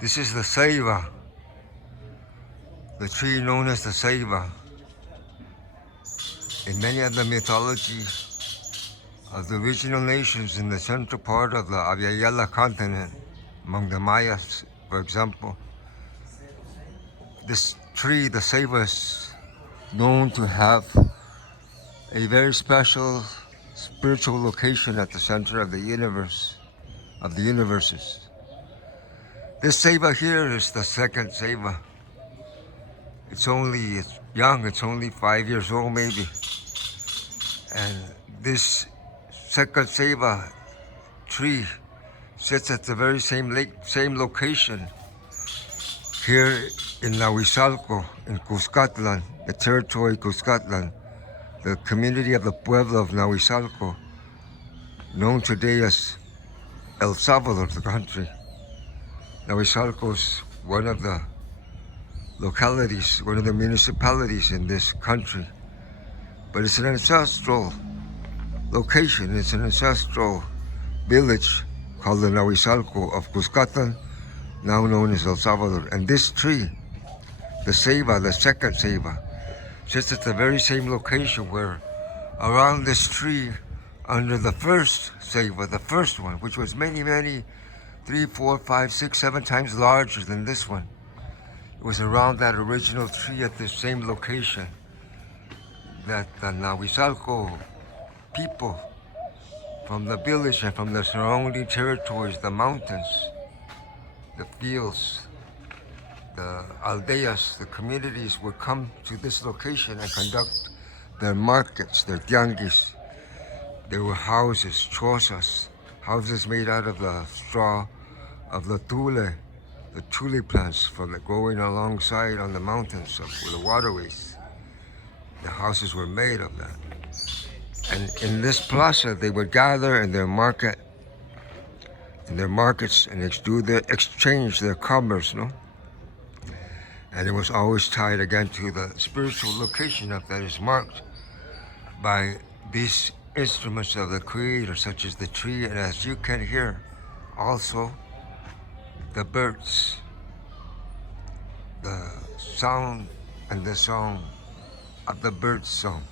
This is the ceiba, the tree known as the ceiba. In many of the mythology of the original nations in the central part of the Aviala continent, among the Mayas, for example, this tree, the ceiba, is known to have a very special spiritual location at the center of the universe, of the universes. This ceiba here is the second ceiba. It's young, it's only 5 years old maybe. And this second ceiba tree sits at the very same location here in Nahuizalco, in Cushcatlan, the territory Cushcatlan, the community of the Pueblo of Nahuizalco, known today as El Salvador, the country. Nahuizalco is one of the localities, one of the municipalities in this country. But it's an ancestral location, it's an ancestral village called the Nahuizalco of Cushcatlan, now known as El Salvador. And this tree, the ceiba, the second ceiba, sits at the very same location where around this tree, under the first ceiba, the first one, which was many, 3, 4, 5, 6, 7 times larger than this one. It was around that original tree at the same location that the Nahuizalco people from the village and from the surrounding territories, the mountains, the fields, the aldeas, the communities would come to this location and conduct their markets, their tianguis. There were houses, chozas, houses made out of the straw of the tule plants from the growing alongside on the mountains of the waterways. The houses were made of that. And in this plaza, they would gather in their markets and exchange their commerce, no? And it was always tied again to the spiritual location of that is marked by these instruments of the Creator, such as the tree, and as you can hear, also the birds, the sound and the song of the birds' song,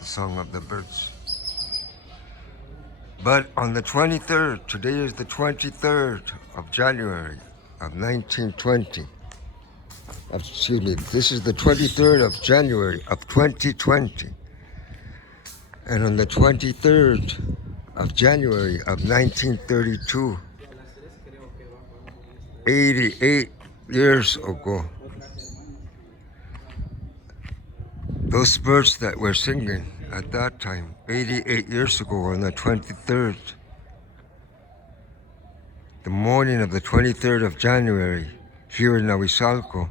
the song of the birds. But on the 23rd, today is the 23rd of January of 1920. Excuse me, this is the 23rd of January of 2020. And on the 23rd of January of 1932, 88 years ago, those birds that were singing at that time, 88 years ago on the 23rd, the morning of the 23rd of January, here in Nahuizalco,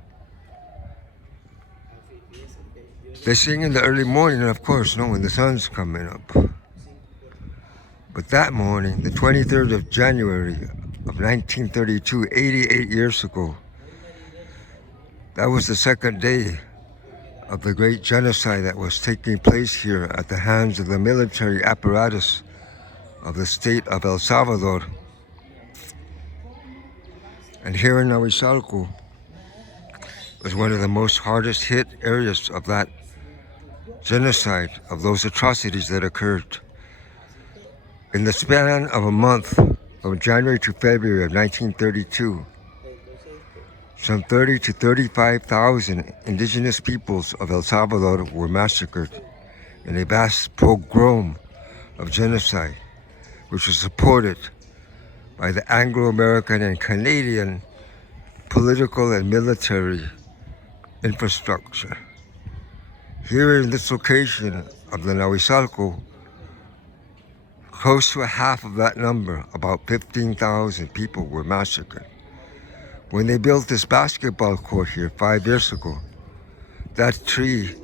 they sing in the early morning, of course, no, when the sun's coming up. But that morning, the 23rd of January of 1932, 88 years ago, that was the second day of the great genocide that was taking place here at the hands of the military apparatus of the state of El Salvador. And here in Nahuizalco was one of the most hardest hit areas of that genocide, of those atrocities that occurred. In the span of a month, from January to February of 1932, some 30 to 35,000 indigenous peoples of El Salvador were massacred in a vast pogrom of genocide, which was supported by the Anglo-American and Canadian political and military infrastructure. Here in this location of the Nahuizalco, close to a half of that number, about 15,000 people were massacred. When they built this basketball court here 5 years ago, that tree,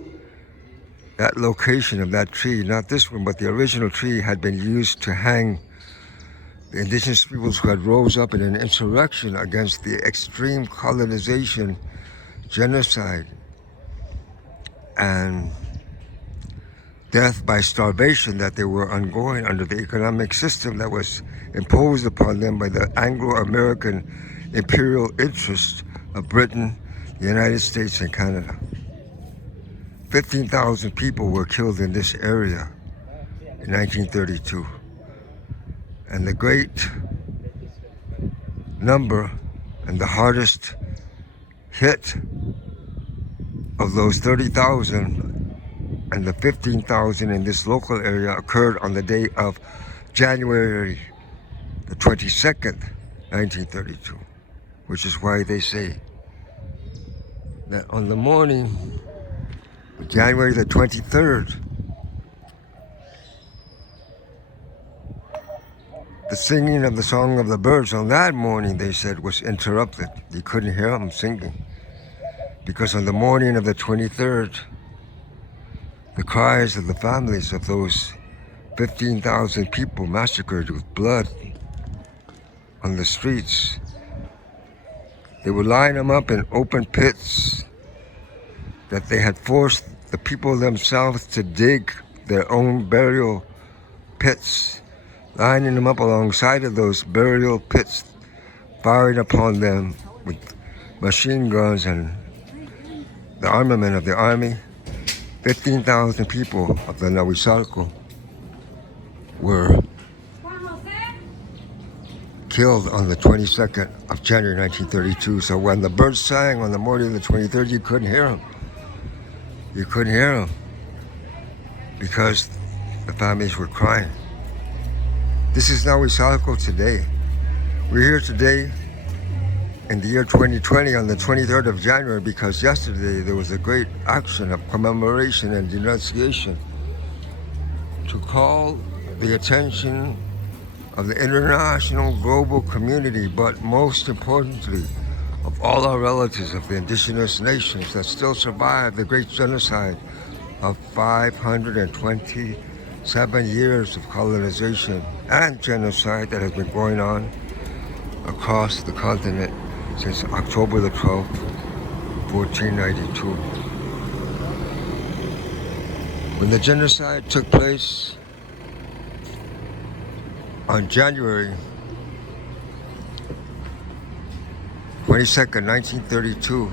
that location of that tree, not this one, but the original tree, had been used to hang the indigenous peoples who had rose up in an insurrection against the extreme colonization, genocide, and death by starvation that they were undergoing under the economic system that was imposed upon them by the Anglo-American imperial interests of Britain, the United States, and Canada. 15,000 people were killed in this area in 1932. And the great number and the hardest hit of those 30,000 and the 15,000 in this local area occurred on the day of January the 22nd, 1932, which is why they say that on the morning of January the 23rd, the singing of the Song of the Birds on that morning, they said, was interrupted. They couldn't hear them singing. Because on the morning of the 23rd, the cries of the families of those 15,000 people massacred with blood on the streets, they would line them up in open pits that they had forced the people themselves to dig their own burial pits, lining them up alongside of those burial pits, firing upon them with machine guns and the armament of the army. 15,000 people of the Nahuizalco were killed on the 22nd of January 1932. So when the birds sang on the morning of the 23rd, you couldn't hear them. You couldn't hear them because the families were crying. This is Nahuizalco today. We're here today in the year 2020 on the 23rd of January because yesterday there was a great action of commemoration and denunciation to call the attention of the international global community, but most importantly, of all our relatives of the indigenous nations that still survived the great genocide of 527 years of colonization and genocide that has been going on across the continent since October the 12th, 1492. When the genocide took place on January 22nd, 1932,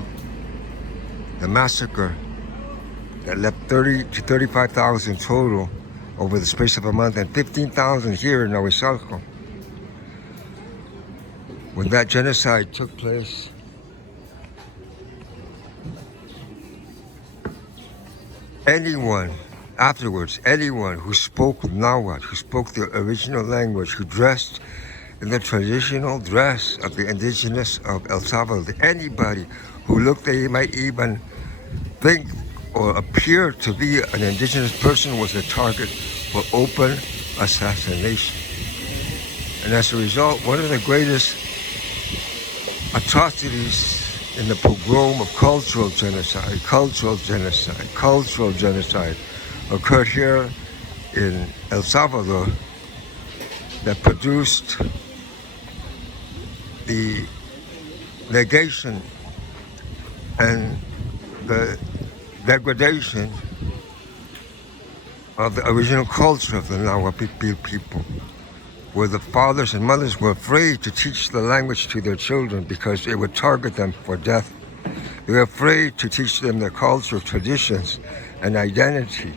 the massacre that left 30 to 35,000 total over the space of a month and 15,000 here in Nahuizalco. When that genocide took place, anyone afterwards, anyone who spoke Nahuatl, who spoke the original language, who dressed in the traditional dress of the indigenous of El Salvador, anybody who looked, they might even think or appear to be an indigenous person was a target for open assassination. And as a result, one of the greatest atrocities in the pogrom of cultural genocide occurred here in El Salvador that produced the negation and the degradation of the original culture of the Nahuatl people, where the fathers and mothers were afraid to teach the language to their children because it would target them for death. They were afraid to teach them their culture, traditions, and identity.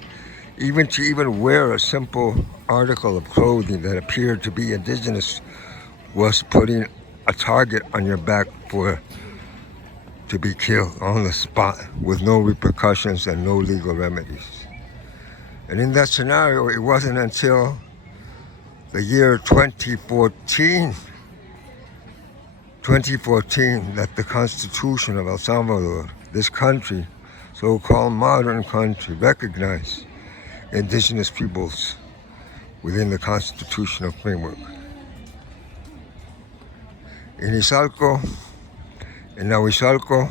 Even to wear a simple article of clothing that appeared to be indigenous was putting a target on your back to be killed on the spot with no repercussions and no legal remedies. And in that scenario, it wasn't until the year 2014 that the Constitution of El Salvador, this country, so-called modern country, recognized indigenous peoples within the constitutional framework. In Izalco, in Nahuizalco,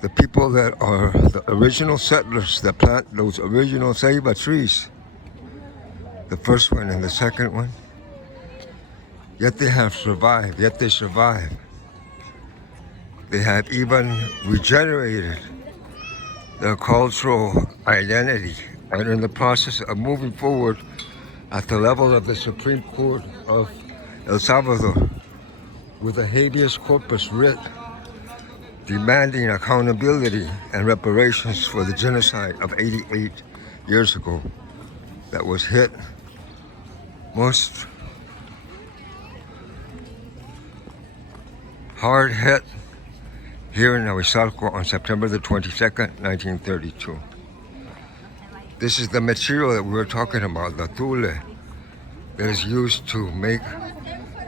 the people that are the original settlers that plant those original ceiba trees, the first one and the second one, yet they survive. They have even regenerated their cultural identity and in the process of moving forward at the level of the Supreme Court of El Salvador, with a habeas corpus writ demanding accountability and reparations for the genocide of 88 years ago that was hit most hard hit here in Nahuizalco on September the 22nd, 1932. This is the material that we were talking about, the tule, that is used to make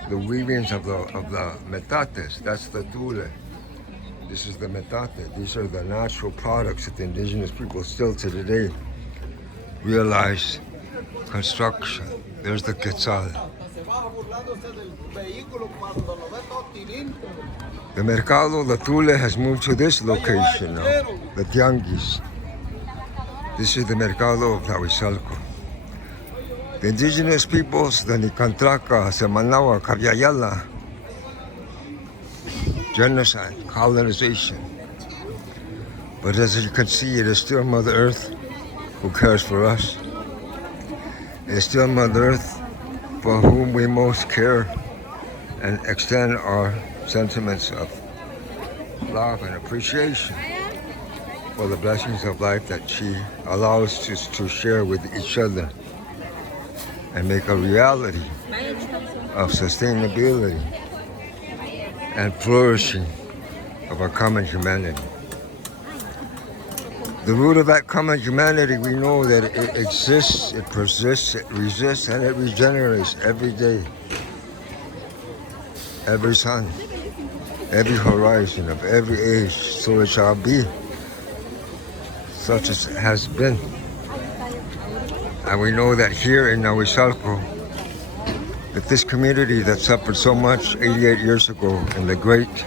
the weavings of the metates. That's the tule. This is the metate. These are the natural products that the indigenous people still to today realize construction. There's the quetzal. The mercado, the tule, has moved to this location now, the tianguis. This is the mercado of Nahuizalco. The indigenous peoples, the Nicantraca, Semanawa, Cavyayala, genocide, colonization. But as you can see, it is still Mother Earth who cares for us. It is still Mother Earth for whom we most care and extend our sentiments of love and appreciation for the blessings of life that she allows us to share with each other and make a reality of sustainability and flourishing of our common humanity. The root of that common humanity, we know that it exists, it persists, it resists, and it regenerates every day, every sun, every horizon of every age, so it shall be, such as it has been. And we know that here in Nahuizalco, that this community that suffered so much 88 years ago in the great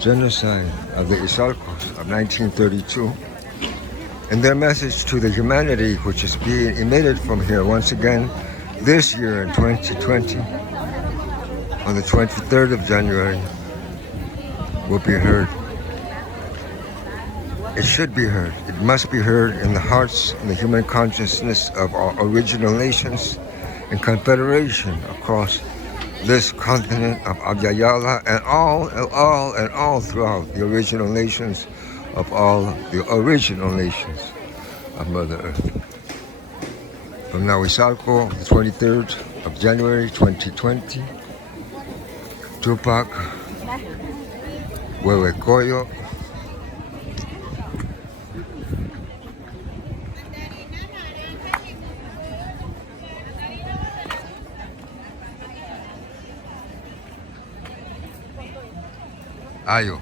genocide of the Izalcos of 1932, and their message to the humanity, which is being emitted from here once again this year in 2020, on the 23rd of January, will be heard. It should be heard. It must be heard in the hearts and the human consciousness of our original nations and confederation across this continent of Abyayala and all throughout the original nations of all the original nations of Mother Earth. From Nahuizalco, the 23rd of January 2020, Tupac, Huehuecoyo, Ayo.